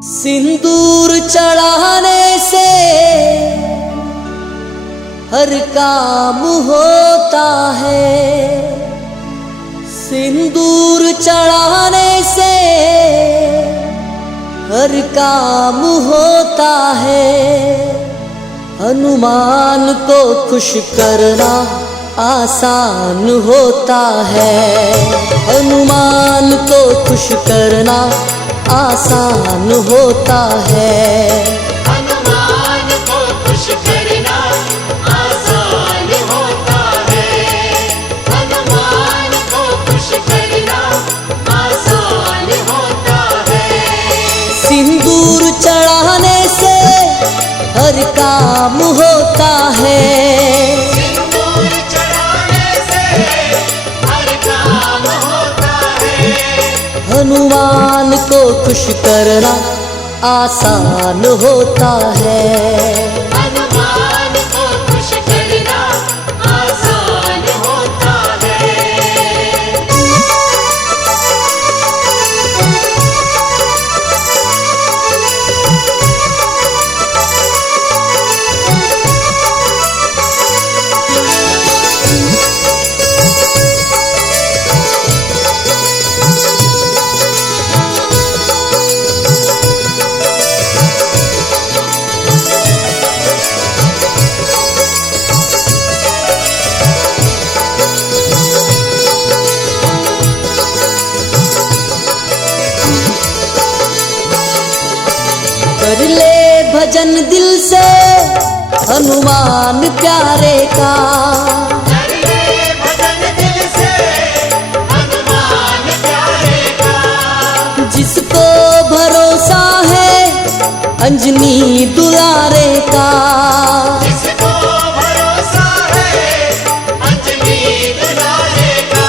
सिंदूर चढ़ाने से हर काम होता है। सिंदूर चढ़ाने से हर काम होता है। हनुमान को खुश करना आसान होता है। हनुमान को खुश करना आसान होता है। हनुमान को खुश करना आसान होता है। हनुमान को खुश करना आसान होता है। सिंदूर चढ़ाने से हर काम होता है। सिंदूर चढ़ाने से हर काम होता है। हनुमान को खुश करना आसान होता है। हनुमान को खुश करना आसान होता है। कर ले भजन दिल से हनुमान प्यारे का। कर ले भजन दिल से हनुमान प्यारे का। जिसको भरोसा है अंजनी दुलारे का। जिसको भरोसा है अंजनी दुलारे का।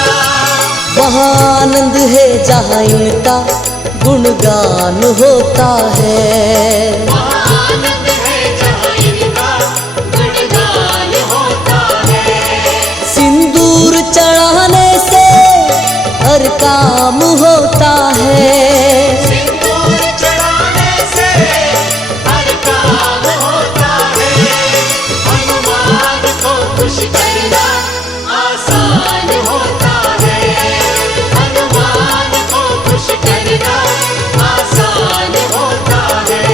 वहाँ आनंद है जहाँ इनका गुणगान होता है। आनंद है जहाँ इनका गुणगान होता है। सिंदूर चढ़ाने से हर काम होता है। सिंदूर चढ़ाने से हर काम होता है। हनुमान को खुश करना आसान होता है। हनुमान को खुश करना आसान होता है।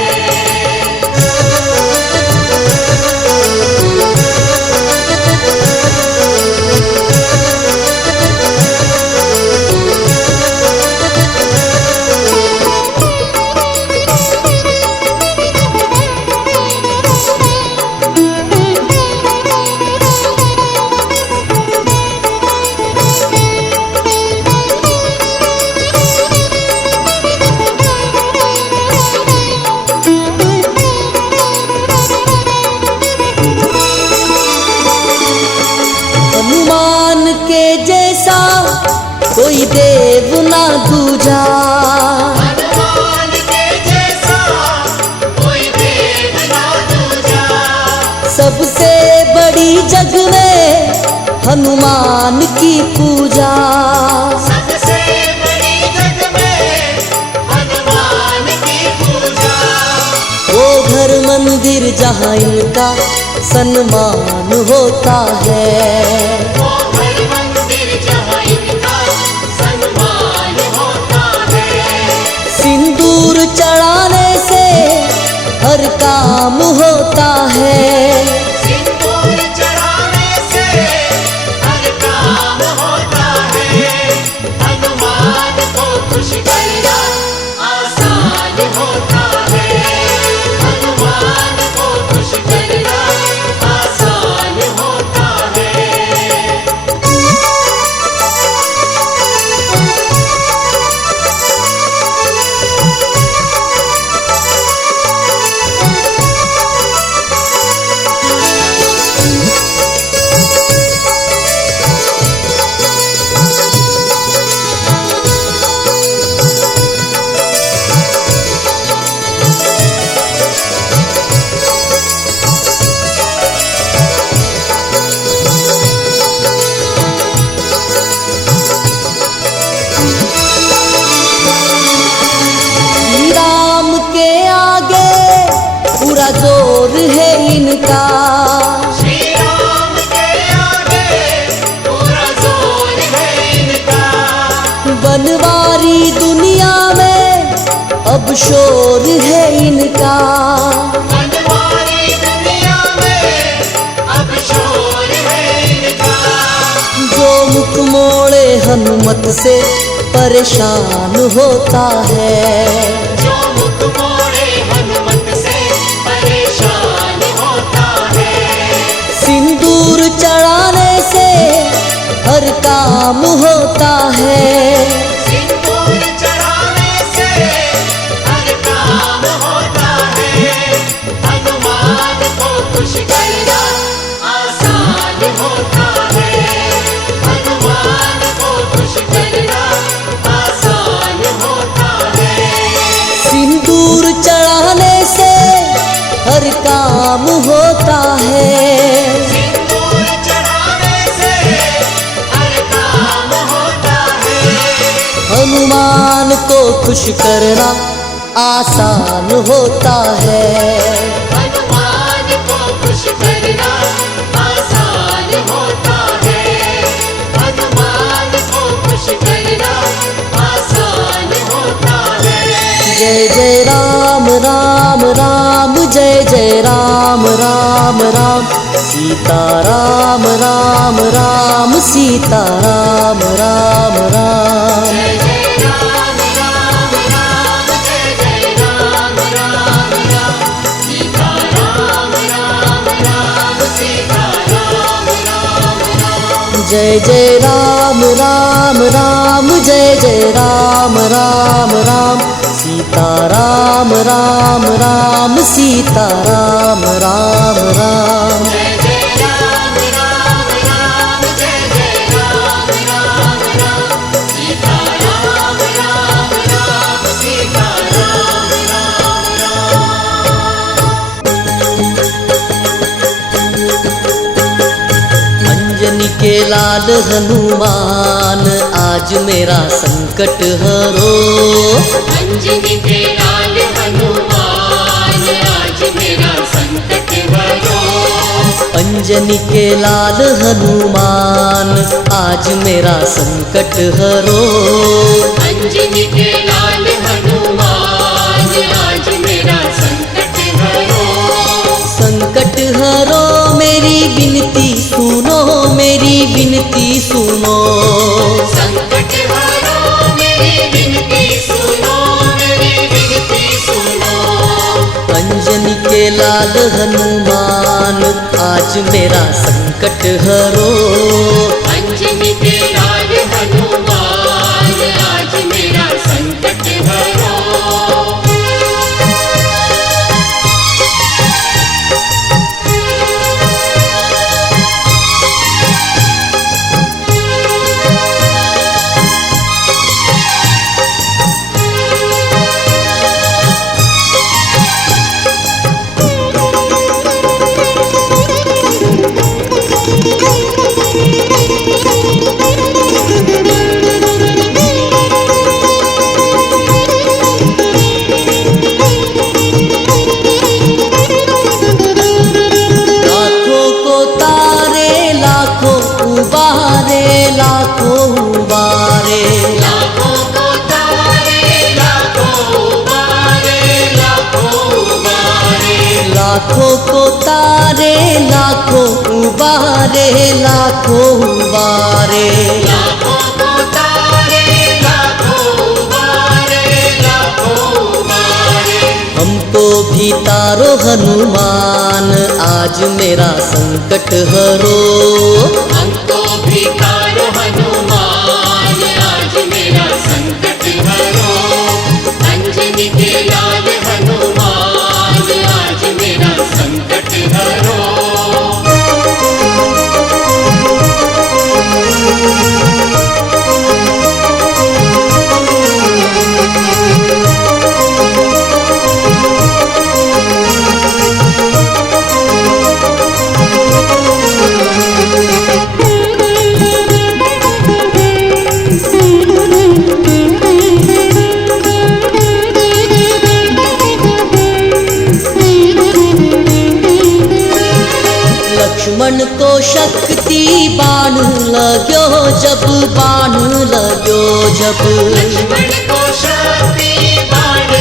हनुमान के जैसा कोई देव ना दूजा। हनुमान के जैसा कोई देव ना दूजा। सबसे बड़ी जग में हनुमान की पूजा। सबसे बड़ी जग में हनुमान की पूजा। वो घर मंदिर जहाँ इनका सम्मान होता है। वो घर मंदिर जहाँ इनका सम्मान होता है। सिंदूर चढ़ाने से हर काम होता है। सिंदूर चढ़ाने से हर काम होता है। हनुमान को खुश करना आसान होता है। हनुमान को खुश करना आसान होता है। शोर है इनका। मनवारी दुनिया में अब शोर है इनका। जो मुख मोड़े हनुमत से परेशान होता है। जो मुख मोड़े हनुमत से परेशान होता है। सिंदूर चढ़ाने से हर काम होता है। सिंदूर चढ़ाने से हर काम होता है। हनुमान को खुश करना आसान होता है। हनुमान को खुश करना आसान होता है। सिंदूर चढ़ाने से हर काम होता है। सिंदूर चढ़ाने से हर काम होता है। हनुमान को खुश करना आसान होता है। हनुमान को खुश करना आसान होता है। हनुमान को खुश करना आसान होता है। जय जय राम राम राम जय जय राम राम राम। सीता राम राम राम सीता राम राम राम। जय जय राम राम राम जय जय राम राम राम। सीता राम राम राम सीता राम राम राम। जय जय राम राम राम जय जय राम राम राम। सीता राम राम राम सीता राम राम राम। जय जय राम राम राम जय जय राम राम राम। सीता राम राम राम सीता राम राम राम। अंजनी के लाल हनुमान आज मेरा संकट हरो। अंजनी के लाल हनुमान आज मेरा संकट हरो। अंजनी के लाल हनुमान आज मेरा संकट हरो। अंजनी के लाल हनुमान आज मेरा संकट हरो। संकट हरो मेरी विनती सुनो मेरी विनती सुनो। संकट हरो मेरी विनती सुनो मेरी विनती सुनो। अंजनी के लाल हनुमान आज मेरा संकट हरो। अंजनी के लाल हनुमान आज मेरा संकट हरो। लाखों को तारे लाखों उबारे लाखों उबारे। लाखों को तारे लाखों उबारे लाखों उबारे। लाखों को तारे लाखों उबारे लाखों उबारे। लाखों को तारे लाखों उबारे लाखों उबारे। हमको भी तारो हनुमान आज मेरा संकट हरो। हमको भी तारो हनुमान आज मेरा संकट हरो। अंजनी के लाल हनुमान आज मेरा संकट हरो। लक्ष्मण को शक्ति बाण लाग्यो जब बाण लाग्यो जब। लक्ष्मण को शक्ति बाण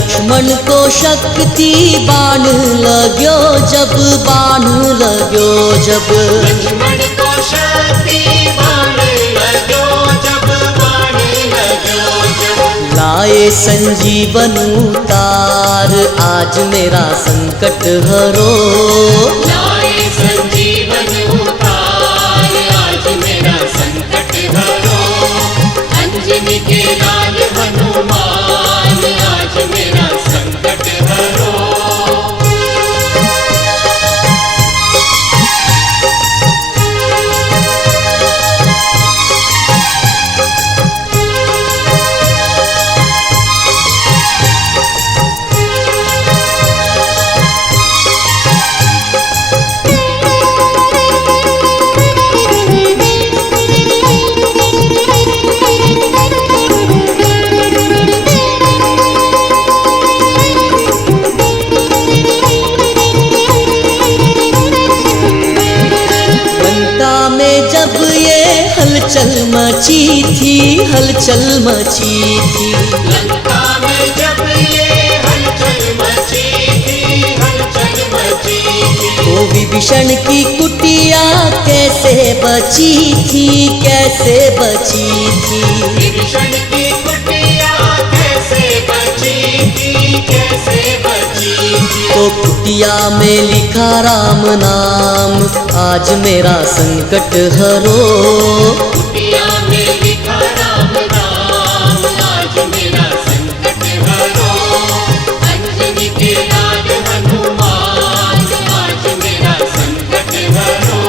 लक्ष्मण को शक्ति बाण लाग्यो जब, बाण लाग्यो जब। लक्ष्मण को शक्ति बाण लाग्यो जब, बाण लाग्यो जब। लाए संजीवन उतार आज मेरा संकट हरो। लाए संजीवन उतार आज मेरा संकट हरो। अंजनी के लाल हनुमान आज मेरा संकट हरो। जब ये हलचल मची थी, हलचल मची थी। लंका में जब ये हलचल मची थी, हलचल मची थी। तो विभीषण की कुटिया कैसे बची थी, कैसे बची थी। विभीषण की कुटिया कैसे बची थी, कैसे बची थी। तो कुटिया में लिखा राम नाम आज मेरा संकट हरो। कुटिया में लिखा राम नाम आज मेरा संकट हरो। अंजनी के लाल हनुमान आज मेरा संकट हरो।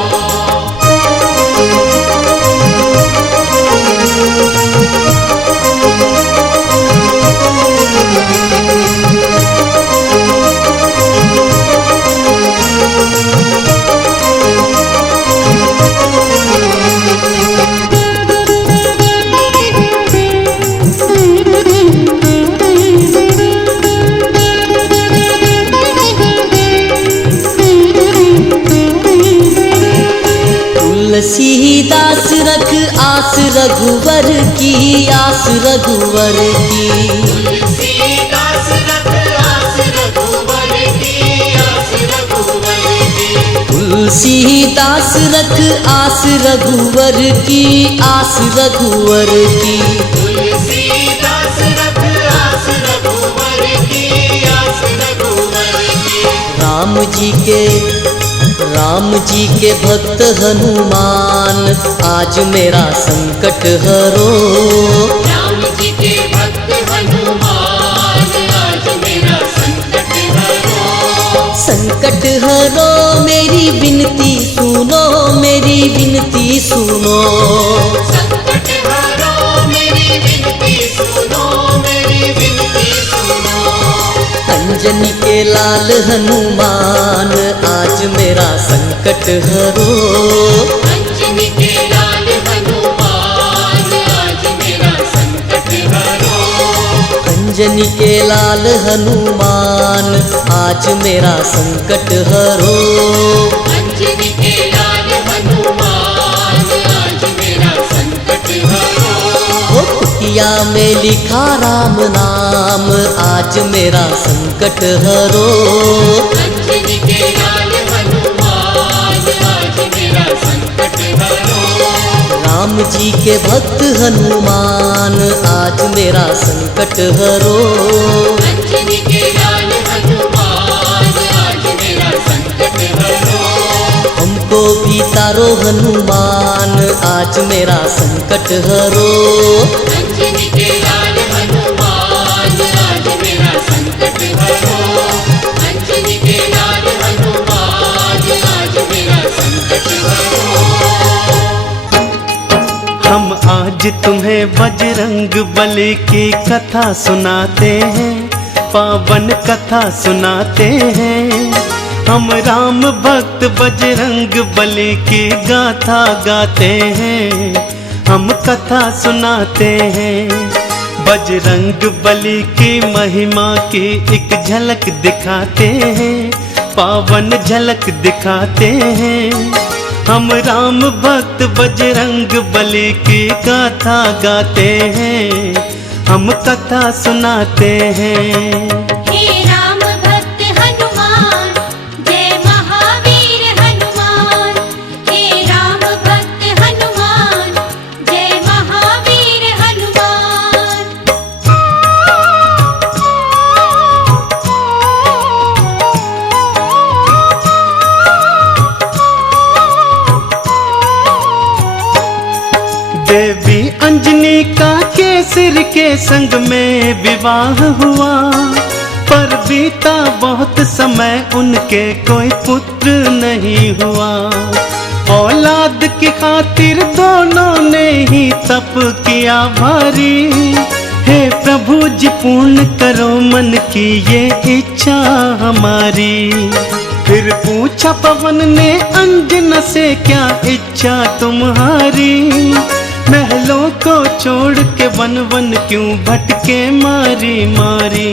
तुलसीदास रख आस रघुवर की, आस रघुवर की। तुलसीदास रख आस रघुवर की, आस रघुवर की। तुलसीदास रख आस रघुवर की, आस रघुवर की। तुलसीदास रख आस रघुवर की, आस रघुवर की। राम जी के भक्त हनुमान आज मेरा संकट हरो। राम जी के भक्त हनुमान आज मेरा संकट हरो। संकट हरो मेरी विनती सुनो, मेरी विनती सुनो। संकट हरो मेरी विनती सुनो, मेरी विनती सुनो। अंजनी के लाल हनुमान आज मेरा संकट हरो। अंजनी के लाल हनुमान आज मेरा संकट हरो। अंजनी के लाल हनुमान आज मेरा संकट हरो। अंजनी के लाल हनुमान आज मेरा संकट हरो। ओ कुटिया में लिखा राम नाम आज मेरा संकट हरो। अंजनी के लाल हनुमान आज मेरा संकट हरो। राम जी के भक्त हनुमान आज मेरा संकट हरो। अंजनी के लाल हनुमान आज मेरा संकट हरो। हमको भी तारो हनुमान आज मेरा संकट हरो। अंजनी के लाल हनुमान आज मेरा संकट हरो। अंजनी के लाल हनुमान आज मेरा संकट हरो। हम आज तुम्हें बजरंग बली की कथा सुनाते हैं, पावन कथा सुनाते हैं। हम राम भक्त बजरंग बली की गाथा गाते हैं, हम कथा सुनाते हैं। बजरंग बली की महिमा की एक झलक दिखाते हैं, पावन झलक दिखाते हैं। हम राम भक्त बजरंग बली की गाथा गाते हैं, हम कथा सुनाते हैं। हे राम भक्त हनुमान, जय महावीर हनुमान। हे राम भक्त हनुमान, जय महावीर हनुमान। देवी अंजनी का केसर के संग में विवाह हुआ, पर बीता बहुत समय उनके कोई पुत्र नहीं हुआ। औलाद की खातिर दोनों ने ही तप किया भारी। हे प्रभु जी पूर्ण करो मन की ये इच्छा हमारी। फिर पूछा पवन ने अंजना से, क्या इच्छा तुम्हारी? महलों को छोड़ के वन वन क्यों भटके मारी मारी।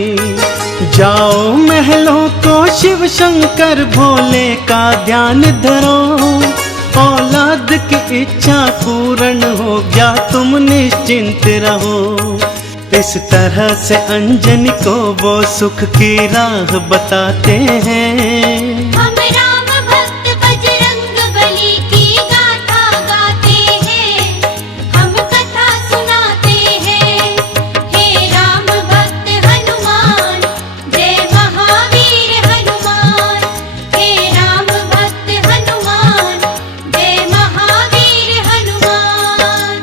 जाओ महलों को शिव शंकर भोले का ध्यान धरो। औलाद की इच्छा पूर्ण हो गया, तुम निश्चिंत रहो। इस तरह से अंजनी को वो सुख की राह बताते हैं। हम राम भक्त बजरंग बली की गाथा गाते हैं, हम कथा सुनाते हैं। हे राम भक्त हनुमान, जय महावीर हनुमान। हे राम भक्त हनुमान, जय महावीर हनुमान।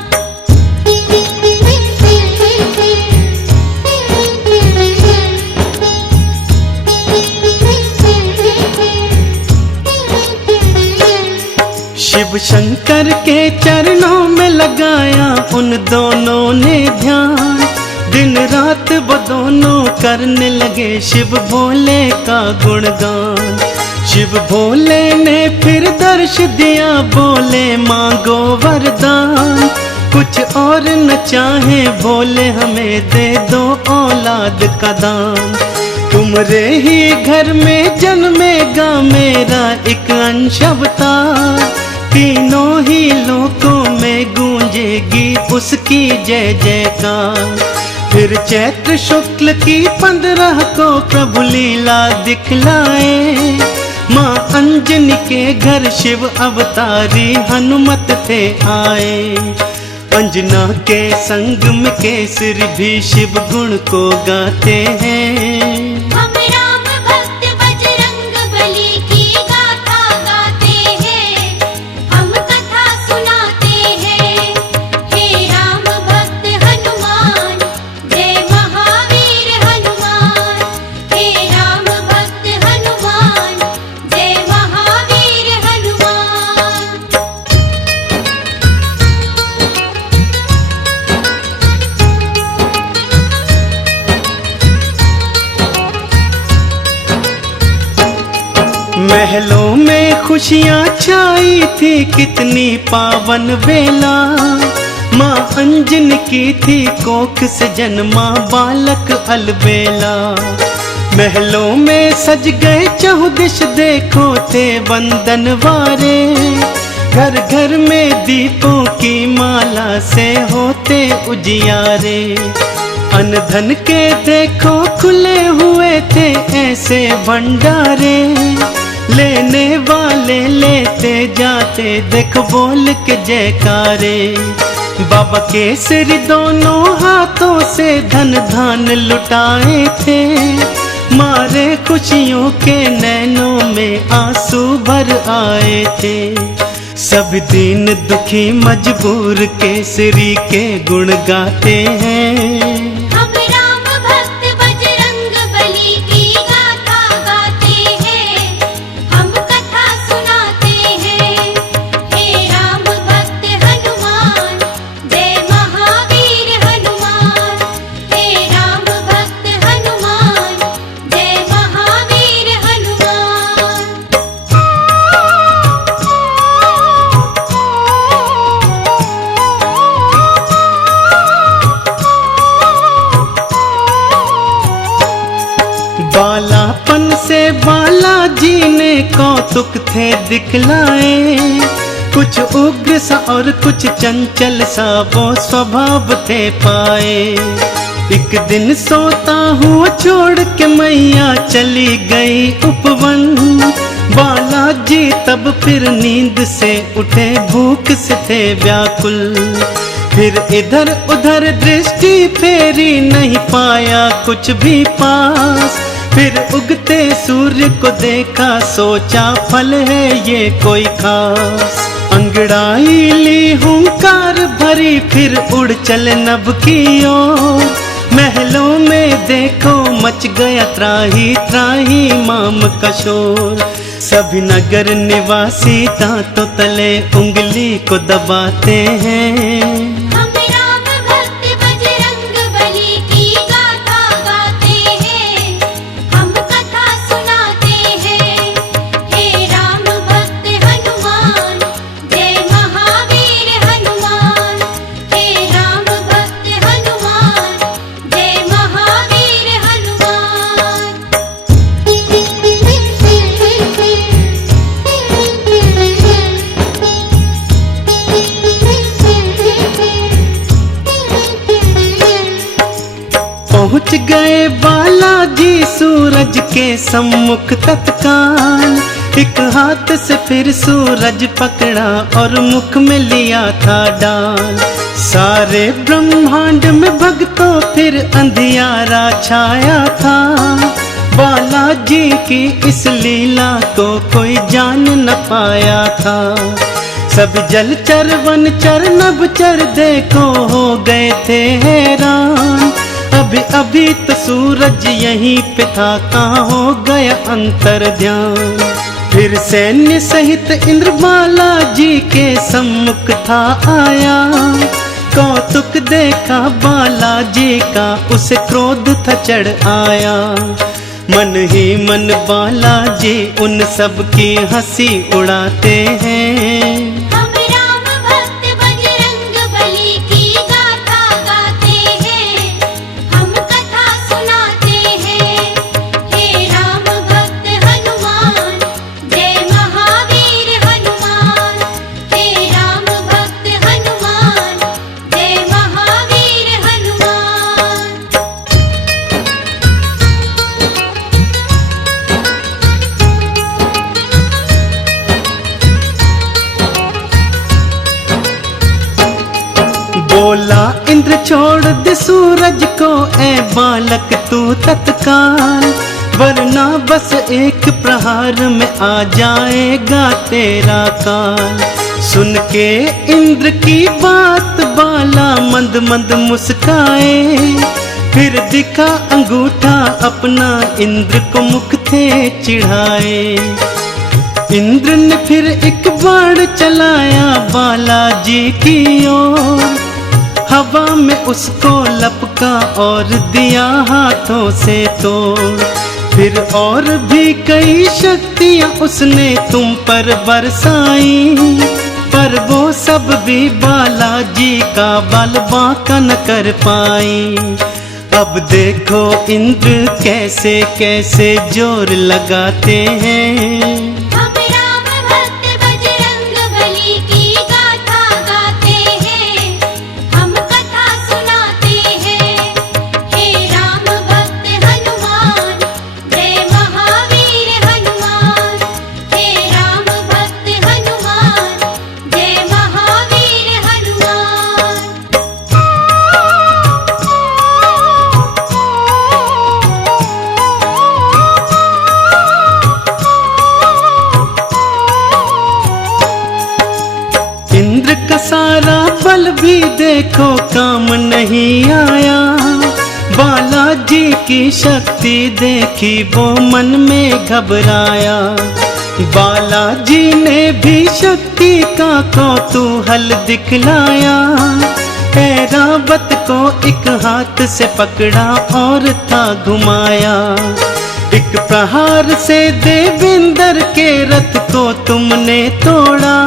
शिव शंकर के चरणों में लगाया उन दोनों ने ध्यान। दिन रात वो दोनों करने लगे शिव भोले का गुणगान। शिव भोले ने फिर दर्श दिया, बोले मांगो वरदान। कुछ और न चाहे भोले, हमें दे दो औलाद का दान। तुम्हारे ही घर में जन्मेगा मेरा एक अंश अवतार। तीनों ही लोकों में गूंजेगी उसकी जय जयकार। फिर चैत्र शुक्ल की 15 को प्रभु लीला दिखलाए। माँ अंजनी के घर शिव अवतारी हनुमत थे आए। अंजना के संग में केसरी भी शिव गुण को गाते हैं। हम राम भक्त बजरंग बली की गाथा गाते हैं, हम कथा सुनाते हैं। हे राम भक्त हनुमान, जय महावीर हनुमान। हे राम भक्त हनुमान, जय महावीर हनुमान। महलों में खुशियाँ छाई थी, कितनी पावन बेला। माँ अंजनी की थी कोख से जन्मा बालक अलबेला। महलों में सज गए चहुदिश, देखो थे बंदन वारे। घर घर में दीपों की माला से होते उजियारे। अन्न धन के देखो खुले हुए थे ऐसे भंडारे। लेने वाले लेते जाते देखो बोल के जयकारे। बाबा केसरी दोनों हाथों से धन धान लुटाए थे। मारे खुशियों के नैनों में आंसू भर आए थे। सब दीन दुखी मजबूर केसरी के गुण गाते हैं। हम राम भक्त बजरंग बली की गाथा गाते हैं, हम कथा सुनाते हैं। हे राम भक्त हनुमान, जय महावीर हनुमान। हे राम भक्त हनुमान, जय महावीर हनुमान। बालापन से बालाजी ने कौतुक थे दिखलाए। कुछ उग्र सा और कुछ चंचल सा वो स्वभाव थे पाए। एक दिन सोता हुआ छोड़ के मैया चली गई उपवन। बालाजी तब फिर नींद से उठे, भूख से थे व्याकुल। फिर इधर उधर दृष्टि फेरी, नहीं पाया कुछ भी पास। फिर उगते सूर्य को देखा, सोचा फल है ये कोई खास। अंगड़ाई ली हुंकार भरी, फिर उड़ चले नभ की ओर। महलों में देखो मच गया त्राही त्राही माम का शोर। सभी नगर निवासी दांतों तले उंगली को दबाते हैं। हम राम भक्त बजरंग बली की गाथा गाते हैं, हम कथा सुनाते हैं। हे राम भक्त हनुमान, जय महावीर हनुमान। हे राम भक्त हनुमान, जय महावीर हनुमान। पहुँच गए बालाजी सूरज के सम्मुख तत्काल। एक हाथ से फिर सूरज पकड़ा और मुख में लिया था डाल। सारे ब्रह्मांड में भक्तों फिर अंधियारा छाया था। बालाजी की इस लीला को कोई जान न पाया था। सब जलचर वनचर नभचर देखो हो गए थे हैरान। अभी अभी तो सूरज यहीं पे था, कहाँ हो गया अंतर ध्यान। फिर सैन्य सहित इंद्र बालाजी के सम्मुख था आया। कौतुक देखा बालाजी का, उसे क्रोध था चढ़ आया। मन ही मन बालाजी उन सब की हंसी उड़ाते हैं। हम राम भक्त बजरंग बली की गाथा गाते हैं, हम कथा सुनाते हैं। हे राम भक्त हनुमान, जय महावीर हनुमान। हे राम भक्त हनुमान, जय महावीर हनुमान। बोला इंद्र छोड़ दे सूरज को, ए बालक तू तत्काल। वरना बस एक प्रहार में आ जाएगा तेरा काल। सुन के इंद्र की बात बाला मंद मंद मुस्काए। फिर दिखा अंगूठा अपना, इंद्र को मुख थे चिढ़ाए। इंद्र ने फिर एक बाण चलाया बालाजी की ओर। हवा में उसको लपका और दिया हाथों से तोड़। फिर और भी कई शक्तियां उसने तुम पर बरसाई। पर वो सब भी बालाजी का बल बांका न कर पाई। अब देखो इंद्र कैसे कैसे जोर लगाते हैं। हम राम भक्त बजरंग बली की गाथा गाते हैं, हम कथा सुनाते हैं। हे राम भक्त हनुमान, जय महावीर हनुमान। हे राम भक्त हनुमान, जय महावीर हनुमान। इंद्र का सारा बल भी देखो काम नहीं आया। बालाजी की शक्ति देखी वो मन में घबराया। बालाजी ने भी शक्ति का कौतूहल दिखलाया। ऐरावत को एक हाथ से पकड़ा और था घुमाया। एक प्रहार से देवेंद्र के रथ को तुमने तोड़ा।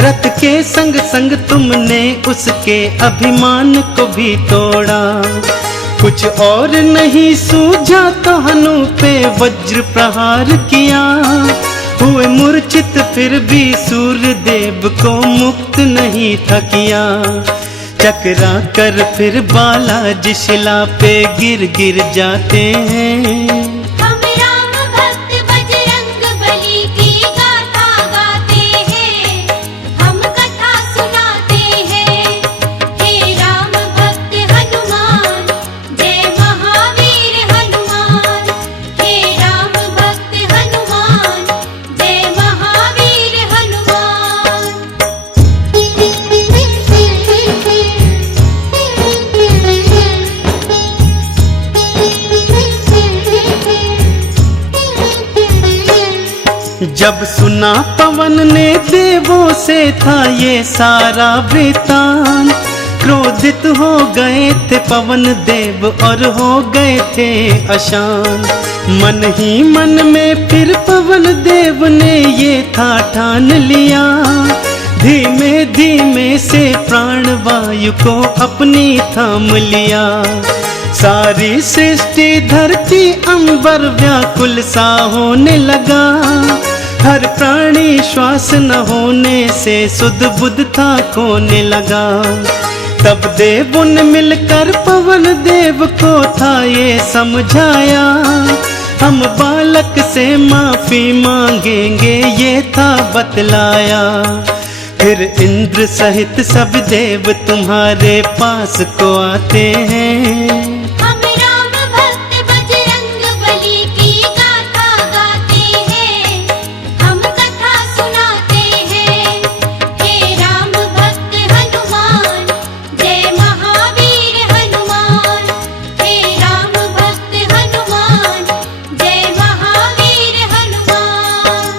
रथ के संग संग तुमने उसके अभिमान को भी तोड़ा। कुछ और नहीं सूझा तो हनु पे वज्र प्रहार किया। हुए मूर्छित फिर भी सूर्य देव को मुक्त नहीं था किया। चकरा कर फिर बालाजी शिला पे गिर गिर जाते हैं। हम राम भक्त बजरंग बली की गाथा गाते हैं, हम कथा सुनाते हैं। हे राम भक्त हनुमान, जय महावीर हनुमान। हे राम भक्त हनुमान, जय महावीर हनुमान। जब सुना पवन ने देवों से था ये सारा वृतांत, क्रोधित हो गए थे पवन देव और हो गए थे अशांत। मन ही मन में फिर पवन देव ने ये था ठान लिया, धीमे धीमे से प्राण वायु को अपनी थाम लिया। सारी सृष्टि धरती अंबर व्याकुल सा होने लगा, हर प्राणी श्वास न होने से सुध बुध था खोने लगा। तब देवों ने मिलकर पवन देव को था ये समझाया, हम बालक से माफी मांगेंगे ये था बतलाया। फिर इंद्र सहित सब देव तुम्हारे पास को आते हैं। हम राम भक्त बजरंग बली की गाथा गाते हैं, हम कथा सुनाते हैं। हे राम भक्त हनुमान, जय महावीर हनुमान। हे राम भक्त हनुमान, जय महावीर हनुमान।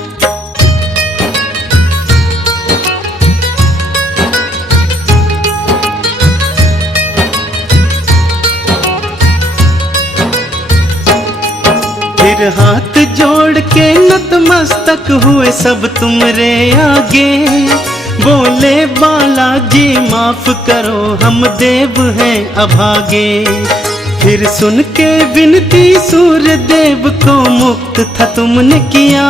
फिर हाथ जोड़ के नतमस्तक हुए सब तुमरे आगे, बोले बालाजी माफ करो हम देव हैं अभागे। फिर सुन के विनती सूर्य देव को मुक्त था तुमने किया,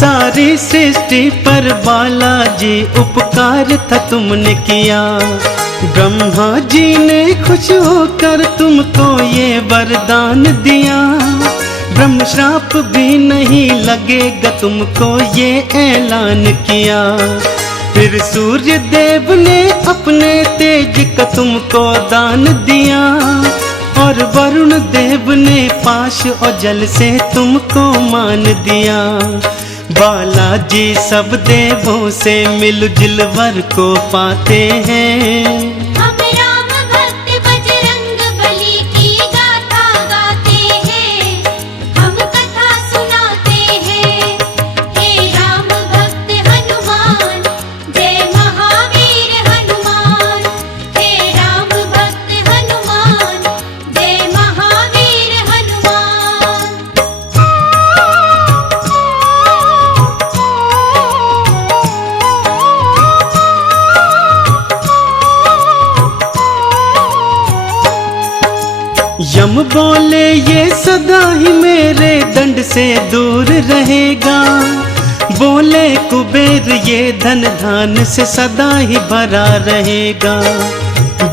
सारी सृष्टि पर बालाजी उपकार था तुमने किया। ब्रह्मा जी ने खुश होकर तुमको ये वरदान दिया, ब्रह्म श्राप भी नहीं लगेगा तुमको ये ऐलान किया। फिर सूर्य देव ने अपने तेज का तुमको दान दिया, और वरुण देव ने पाश और जल से तुमको मान दिया। बालाजी सब देवों से मिलजुल वर को पाते हैं। हम राम भक्त बजरंग बली की गाथा गाते हैं, हम कथा सुनाते हैं। हे राम भक्त हनुमान, जय महावीर हनुमान। हे राम भक्त हनुमान, जय महावीर हनुमान। यम बोले ये सदा ही मेरे दंड से दूर रहेगा, बोले कुबेर ये धन धान से सदा ही भरा रहेगा।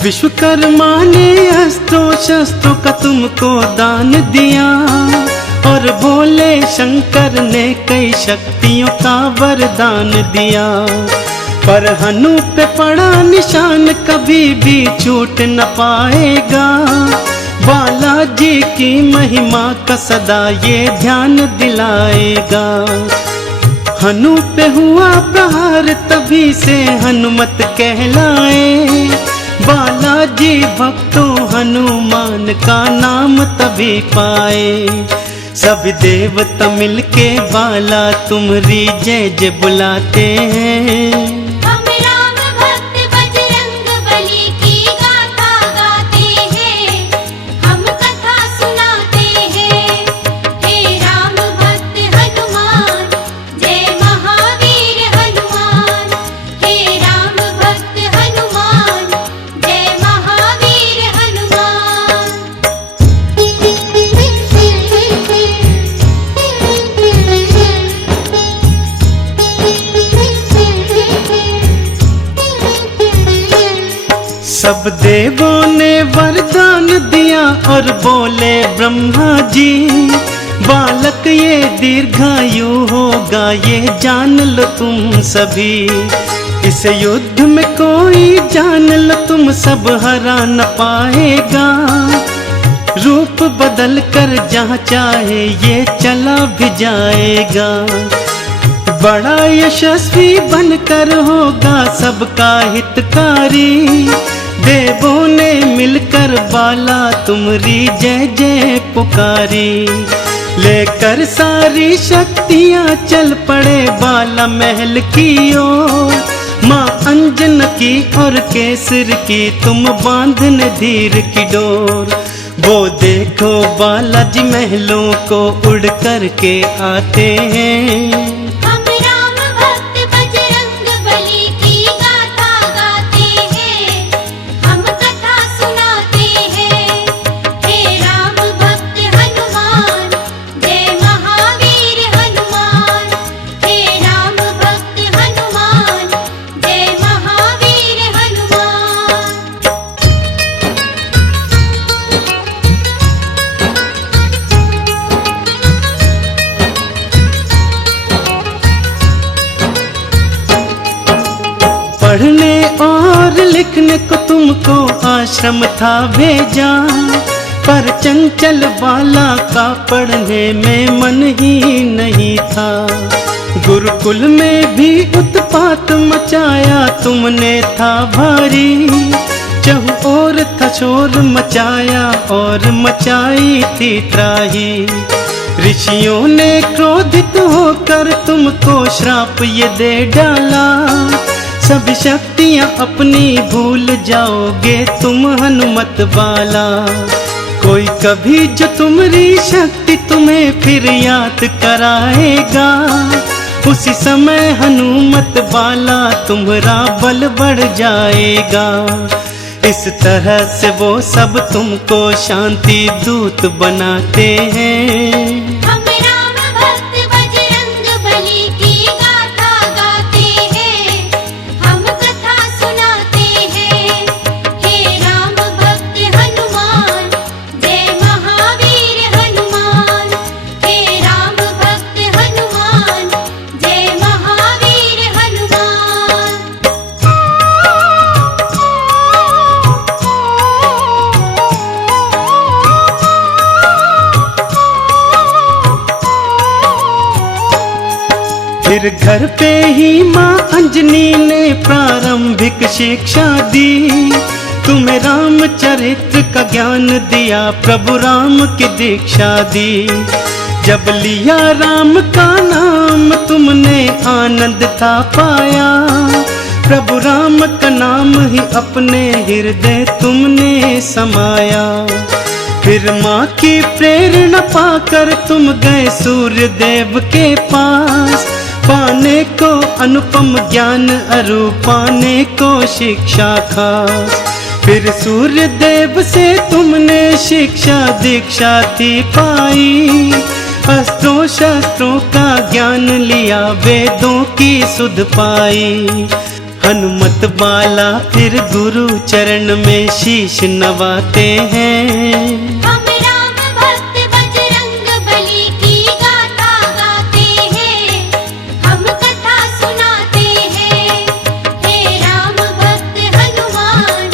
विश्वकर्मा ने अस्त्रों शस्त्रों का तुमको दान दिया, और भोले शंकर ने कई शक्तियों का वरदान दिया। पर हनु पे पड़ा निशान कभी भी छूट न पाएगा, बालाजी की महिमा का सदा ये ध्यान दिलाएगा। हनु पे हुआ प्रहार तभी से हनुमत कहलाए, बालाजी भक्तों हनुमान का नाम तभी पाए। सब देवता मिलके बाला तुम्हारी जय जय बुलाते हैं। हम राम भक्त बजरंग बली की गाथा गाते हैं, हम कथा सुनाते हैं। हे राम भक्त हनुमान, जय महावीर हनुमान। हे राम भक्त हनुमान, जय महावीर हनुमान। सब देवों ने वरदान दिया और बोले ब्रह्मा जी, बालक ये दीर्घायु होगा, ये जान लो तुम सभी। इस युद्ध में कोई जान लो तुम सब हरा न पाएगा। रूप बदल कर जहाँ चाहे ये चला भी जाएगा। बड़ा यशस्वी बनकर होगा सबका हितकारी। देवों ने मिलकर बाला तुमरी जय जय पुकारी। लेकर सारी शक्तियाँ चल पड़े बाला महल की ओर। माँ अंजन की और केसर की तुम बांधने धीर की डोर। वो देखो बालाजी महलों को उड़ कर के आते हैं। हम राम भक्त बजरंग बली की गाथा गाते हैं, हम कथा सुनाते हैं। हे राम भक्त हनुमान, जय महावीर हनुमान। हे राम भक्त हनुमान, जय महावीर हनुमान। पढ़ने और लिखने को तुमको आश्रम था भेजा, पर चंचल बाला का पढ़ने में मन ही नहीं था। गुरुकुल में भी उत्पात मचाया तुमने था भारी। चहु और था शोर मचाया और मचाई थी त्राही। ऋषियों ने क्रोधित होकर तुमको श्राप ये दे डाला। सब शक्तियाँ अपनी भूल जाओगे तुम हनुमत बाला। कोई कभी जो तुम्हारी शक्ति तुम्हें फिर याद कराएगा। उसी समय हनुमत बाला तुम्हारा बल बढ़ जाएगा। इस तरह से वो सब तुमको शांति दूत बनाते हैं। हम राम भक्त बजरंग बली की गाथा गाते हैं, हम कथा सुनाते हैं। हे राम भक्त हनुमान, जय महावीर हनुमान। हे राम भक्त हनुमान, जय महावीर हनुमान। फिर घर पे ही माँ अंजनी ने प्रारंभिक शिक्षा दी। तुम्हें रामचरित्र का ज्ञान दिया, प्रभु राम की दीक्षा दी। जब लिया राम का नाम तुमने आनंद था पाया। प्रभु राम का नाम ही अपने हृदय तुमने समाया। फिर माँ की प्रेरणा पाकर तुम गए सूर्य देव के पास। पाने को अनुपम ज्ञान अरु पाने को शिक्षा खास। फिर सूर्य देव से तुमने शिक्षा दीक्षा थी पाई। अस्त्रों शस्त्रों का ज्ञान लिया, वेदों की सुध पाई। हनुमत बाला फिर गुरु चरण में शीश नवाते हैं। हम राम भक्त बजरंग बली की गाथा गाते हैं, हम कथा सुनाते हैं। हे राम भक्त हनुमान,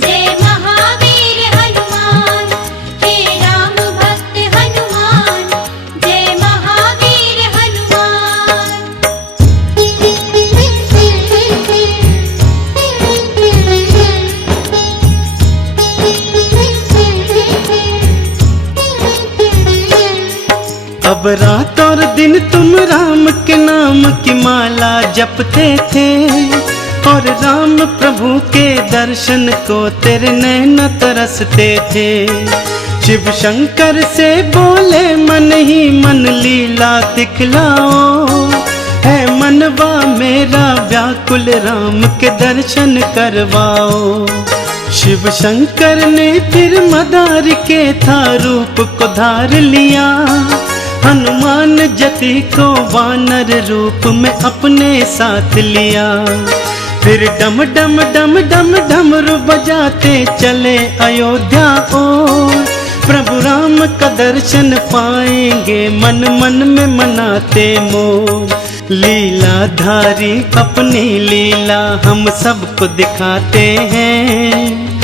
जय महावीर हनुमान। हे राम भक्त हनुमान, जय महावीर हनुमान। अब रात और दिन तुम राम के नाम की माला जपते थे। और राम प्रभु के दर्शन को तेरे नैन तरसते थे। शिव शंकर से बोले मन ही मन लीला दिखलाओ। है मनवा मेरा व्याकुल राम के दर्शन करवाओ। शिव शंकर ने फिर मदार के था रूप को धार लिया। हनुमान जति को वानर रूप में अपने साथ लिया। फिर डम डम डम डम डमरू बजाते चले अयोध्या ओर। प्रभु राम का दर्शन पाएंगे मन मन में मनाते मोर। लीलाधारी अपनी लीला हम सबको दिखाते हैं।